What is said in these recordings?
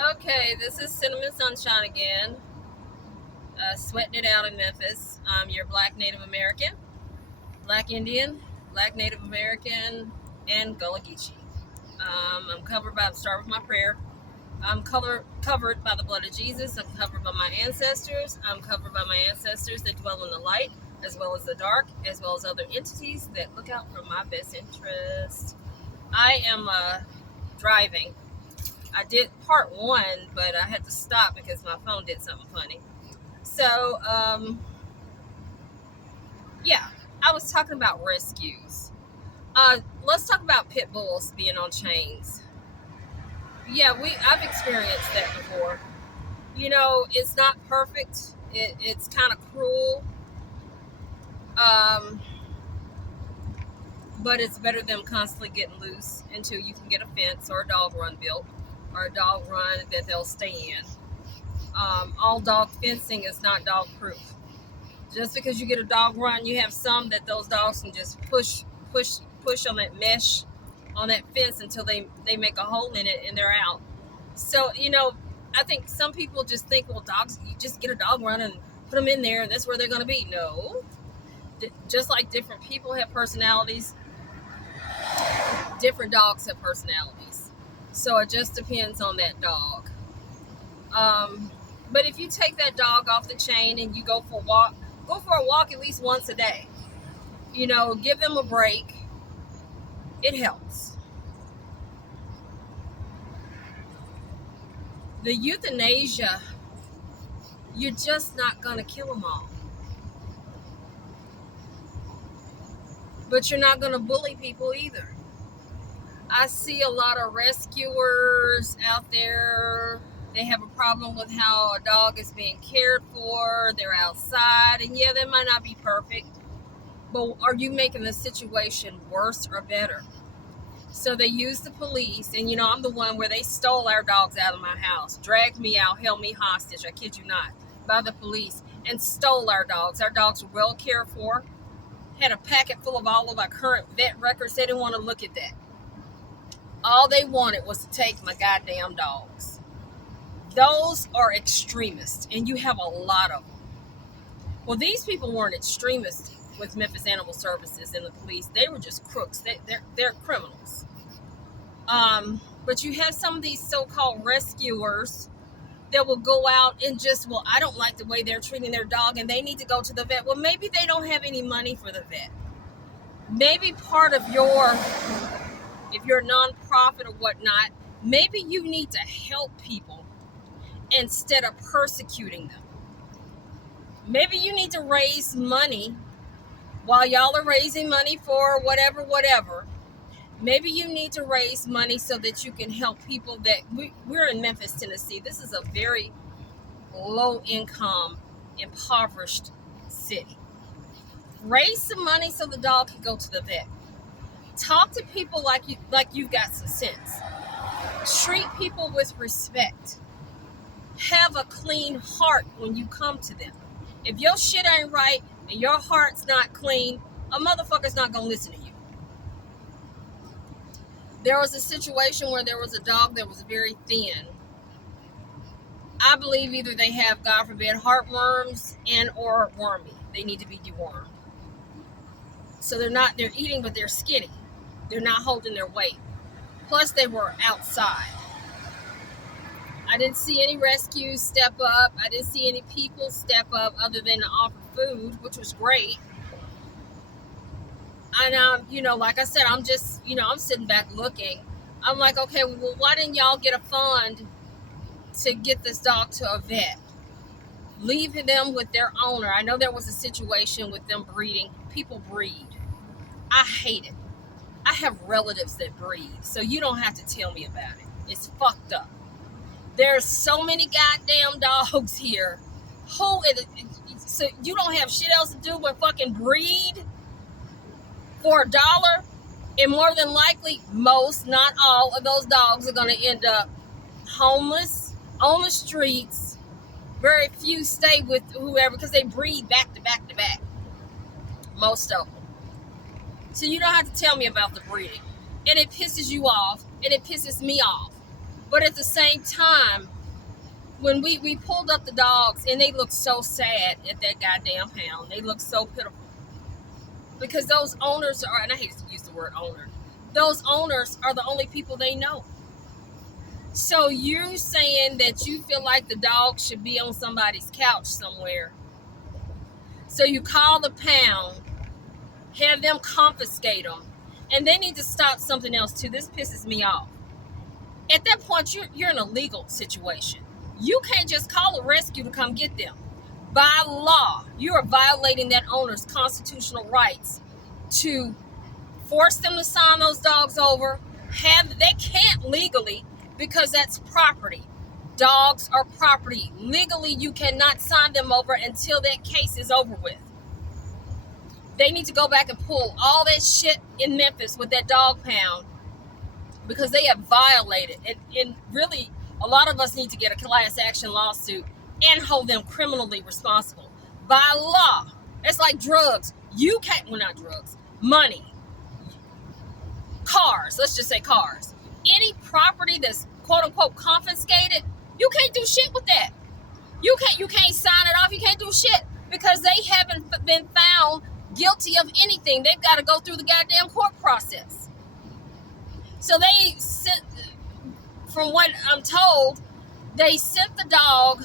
Okay, this is Cinnamon Sunshine again, sweating it out in Memphis. I'm your Black Native American, Black Indian, Black Native American, and Gullah Geechee. I'm covered by, start with my prayer. I'm covered by the blood of Jesus. I'm covered by my ancestors. I'm covered by my ancestors that dwell in the light, as well as the dark, as well as other entities that look out for my best interest. I am driving. I did part one, but I had to stop because my phone did something funny. So, yeah, I was talking about rescues. Let's talk about pit bulls being on chains. Yeah, I've experienced that before. You know, it's not perfect. It's kind of cruel, um, but it's better than constantly getting loose until you can get a fence or a dog run built, or a dog run that they'll stay in. All dog fencing is not dog proof. Just because you get a dog run, you have some that those dogs can just push on that mesh, on that fence until they make a hole in it and they're out. So, I think some people just think, well, dogs, you just get a dog run and put them in there and that's where they're going to be. No. Just like different people have personalities, different dogs have personalities. So it just depends on that dog. Um, but if you take that dog off the chain and you go for a walk at least once a day. Give them a break. It helps. The euthanasia, you're just not going to kill them all. But you're not going to bully people either. I see a lot of rescuers out there. They have a problem with how a dog is being cared for. They're outside. And yeah, that might not be perfect. But are you making the situation worse or better? So they use the police, and I'm the one where they stole our dogs out of my house, dragged me out, held me hostage, I kid you not, by the police, and stole our dogs. Our dogs were well cared for, had a packet full of all of our current vet records. They didn't want to look at that. All they wanted was to take my goddamn dogs. Those are extremists, and you have a lot of them. Well, these people weren't extremists with Memphis Animal Services and the police. They were just crooks. They're criminals. But you have some of these so-called rescuers that will go out and just, well, I don't like the way they're treating their dog and they need to go to the vet. Well, maybe they don't have any money for the vet. Maybe part of if you're a nonprofit or whatnot, maybe you need to help people instead of persecuting them. Maybe you need to raise money while y'all are raising money for whatever. Maybe you need to raise money so that you can help people that we're in Memphis, Tennessee. This is a very low income, impoverished city. Raise some money so the dog can go to the vet. Talk to people like you've got some sense. Treat people with respect. Have a clean heart when you come to them. If your shit ain't right and your heart's not clean, a motherfucker's not gonna listen to you. There was a situation where there was a dog that was very thin. I believe either they have, God forbid, heartworms and or wormy. They need to be dewormed. So they're eating, but they're skinny. They're not holding their weight. Plus they were outside. I didn't see any rescues step up. I didn't see any people step up other than to offer food, which was great. And, like I said, I'm just, I'm sitting back looking. I'm like, okay, well, why didn't y'all get a fund to get this dog to a vet? Leave them with their owner. I know there was a situation with them breeding. People breed. I hate it. I have relatives that breed, so you don't have to tell me about it. It's fucked up. There's so many goddamn dogs here. So you don't have shit else to do but fucking breed for $1? And more than likely, most, not all, of those dogs are going to end up homeless, on the streets. Very few stay with whoever because they breed back to back to back. Most of them. So you don't have to tell me about the breeding. And it pisses you off, and it pisses me off. But at the same time, when we pulled up the dogs and they looked so sad at that goddamn pound, they looked so pitiful. Because those owners are, and I hate to use the word owner, those owners are the only people they know. So you saying that you feel like the dog should be on somebody's couch somewhere. So you call the pound, have them confiscate them, and they need to stop something else too. This pisses me off. At that point, you're in a legal situation. You can't just call a rescue to come get them. By law, you are violating that owner's constitutional rights to force them to sign those dogs over. They can't legally, because that's property. Dogs are property. Legally, you cannot sign them over until that case is over with. They need to go back and pull all that shit in Memphis with that dog pound, because they have violated. And really, a lot of us need to get a class action lawsuit and hold them criminally responsible. By law, it's like drugs. You can't, well, not drugs, money, cars, let's just say cars. Any property that's quote unquote confiscated, you can't do shit with that. You can't sign it off. You can't do shit because they haven't been found guilty of anything. They've got to go through the goddamn court process. So they sent, from what I'm told, they sent the dog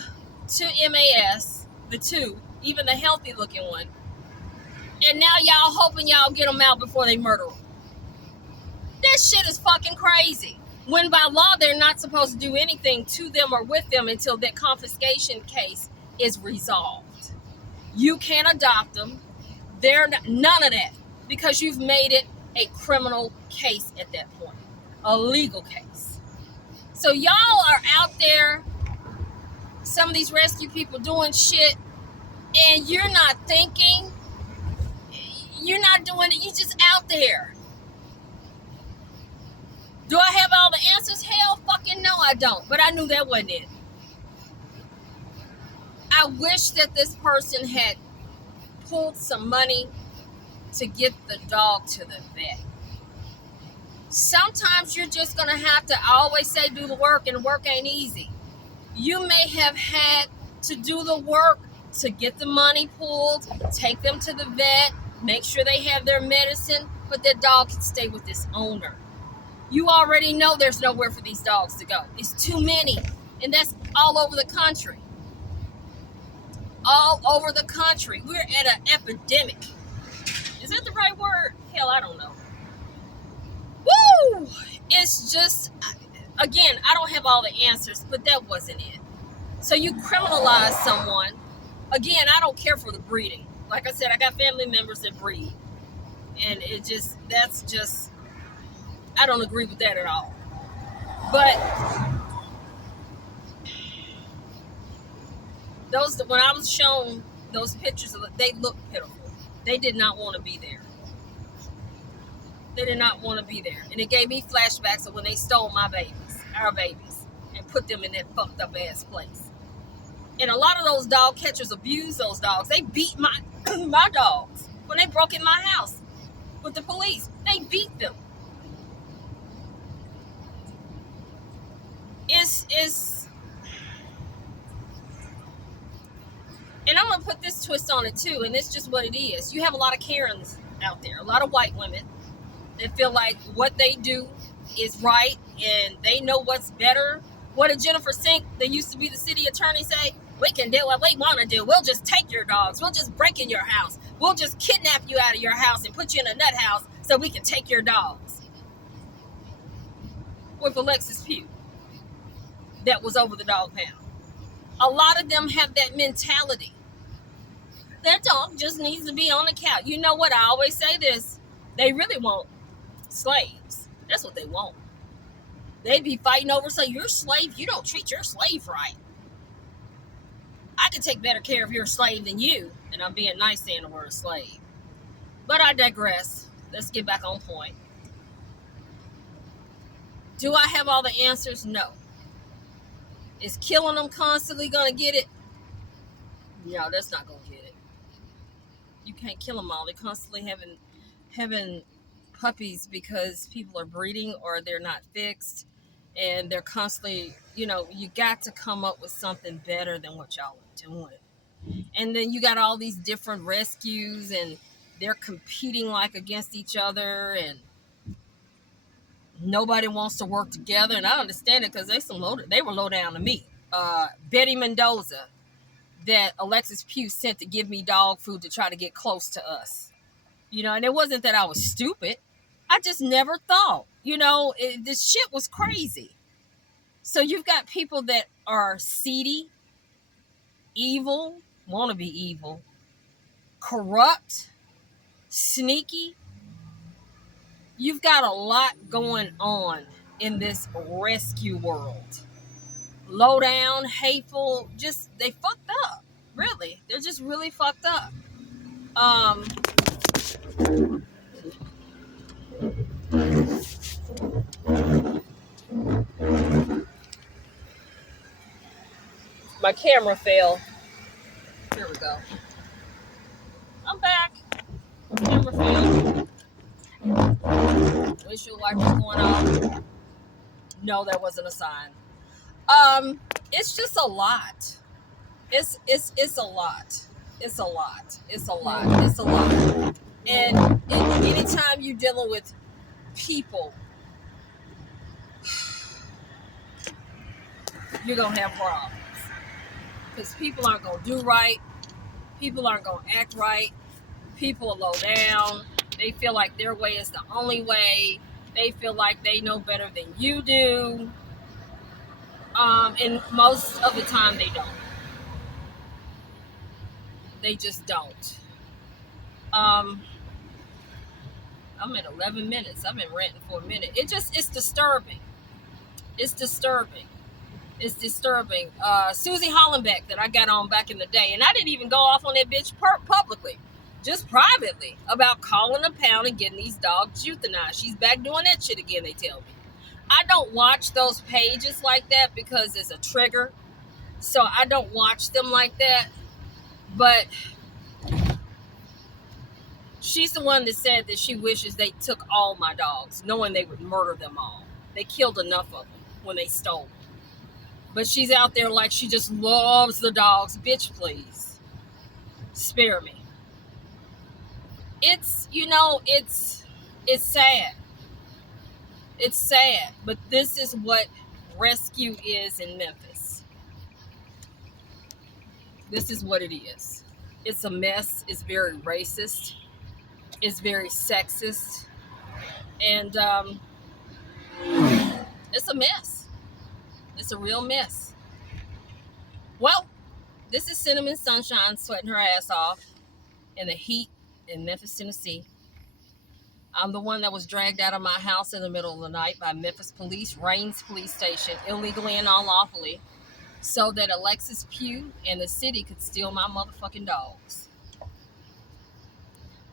to MAS, the two, even the healthy looking one. And now y'all hoping y'all get them out before they murder them. That shit is fucking crazy. When by law, they're not supposed to do anything to them or with them until that confiscation case is resolved. You can't adopt them. They're not, none of that, because you've made it a criminal case at that point, a legal case. So y'all are out there, some of these rescue people doing shit, and you're not thinking, you're not doing it, you're just out there. Do I have all the answers? Hell fucking no, I don't. But I knew that wasn't it. I wish that this person had pulled some money to get the dog to the vet. Sometimes you're just going to have to, I always say, do the work, and work ain't easy. You may have had to do the work to get the money pulled, take them to the vet, make sure they have their medicine, but that dog can stay with this owner. You already know there's nowhere for these dogs to go. It's too many. And that's all over the country. All over the country. We're at an epidemic. Is that the right word? Hell, I don't know. Woo! It's just, again, I don't have all the answers, but that wasn't it. So you criminalize someone. Again, I don't care for the breeding. Like I said, I got family members that breed. And it just, that's just, I don't agree with that at all. But those, when I was shown those pictures, they looked pitiful. They did not want to be there. They did not want to be there. And it gave me flashbacks of when they stole my babies, our babies, and put them in that fucked up ass place. And a lot of those dog catchers abuse those dogs. They beat my my dogs when they broke in my house with the police. They beat them. It's and I'm gonna put this twist on it too, and it's just what it is. You have a lot of Karens out there, a lot of white women that feel like what they do is right and they know what's better. What did Jennifer Sink, that used to be the city attorney, say? We can do what we want to do. We'll just take your dogs. We'll just break in your house. We'll just kidnap you out of your house and put you in a nut house so we can take your dogs. With Alexis Pugh, that was over the dog pound. A lot of them have that mentality. That dog just needs to be on the couch. You know what? I always say this. They really want slaves. That's what they want. They'd be fighting over, say, you're a slave. You don't treat your slave right. I can take better care of your slave than you. And I'm being nice saying the word slave. But I digress. Let's get back on point. Do I have all the answers? No. Is killing them constantly going to get it? No, that's not going to get it. You can't kill them all. They're constantly having puppies because people are breeding or they're not fixed. And they're constantly, you got to come up with something better than what y'all are doing. And then you got all these different rescues, and they're competing like against each other, and nobody wants to work together. And I understand it because they were low down to me. Betty Mendoza, that Alexis Pugh sent to give me dog food to try to get close to us. And it wasn't that I was stupid. I just never thought. This shit was crazy. So you've got people that are seedy, evil, want to be evil, corrupt, sneaky. You've got a lot going on in this rescue world. Low down, hateful, they fucked up. Really. They're just really fucked up. My camera fell. Here we go. I'm back. Camera fell. Windshield wipers going off. No, that wasn't a sign. It's just a lot. It's a lot. It's a lot. It's a lot. It's a lot. And anytime you're dealing with people, you're gonna have problems. Because people aren't gonna do right. People aren't gonna act right. People are low down. They feel like their way is the only way. They feel like they know better than you do. And most of the time they don't. They just don't. I'm at 11 minutes. I've been ranting for a minute. It's disturbing. It's disturbing. It's disturbing. Susie Hollenbeck that I got on back in the day, and I didn't even go off on that bitch publicly, just privately, about calling a pound and getting these dogs euthanized. She's back doing that shit again, they tell me. I don't watch those pages like that because it's a trigger, so I don't watch them like that. But she's the one that said that she wishes they took all my dogs, knowing they would murder them all. They killed enough of them when they stole them. But she's out there like she just loves the dogs. Bitch, please. Spare me. It's sad. It's sad. But this is what rescue is in Memphis. This is what it is. It's a mess. It's very racist. It's very sexist. And it's a mess. It's a real mess. Well, this is Cinnamon Sunshine sweating her ass off in the heat in Memphis, Tennessee. I'm the one that was dragged out of my house in the middle of the night by Memphis police, Raines Police Station, illegally and unlawfully, so that Alexis Pugh and the city could steal my motherfucking dogs.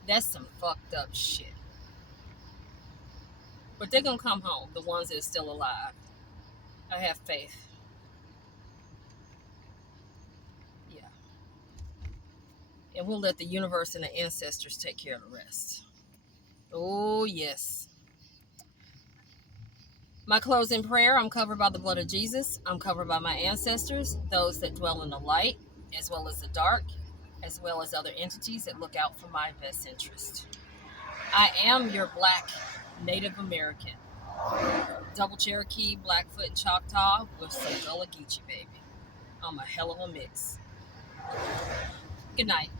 That's some fucked up shit. But they're gonna come home, the ones that are still alive. I have faith. Yeah. And we'll let the universe and the ancestors take care of the rest. Oh, yes. My closing prayer, I'm covered by the blood of Jesus. I'm covered by my ancestors, those that dwell in the light, as well as the dark, as well as other entities that look out for my best interest. I am your Black Native American. Double Cherokee, Blackfoot, and Choctaw with some Gullah Geechee, baby. I'm a hell of a mix. Good night.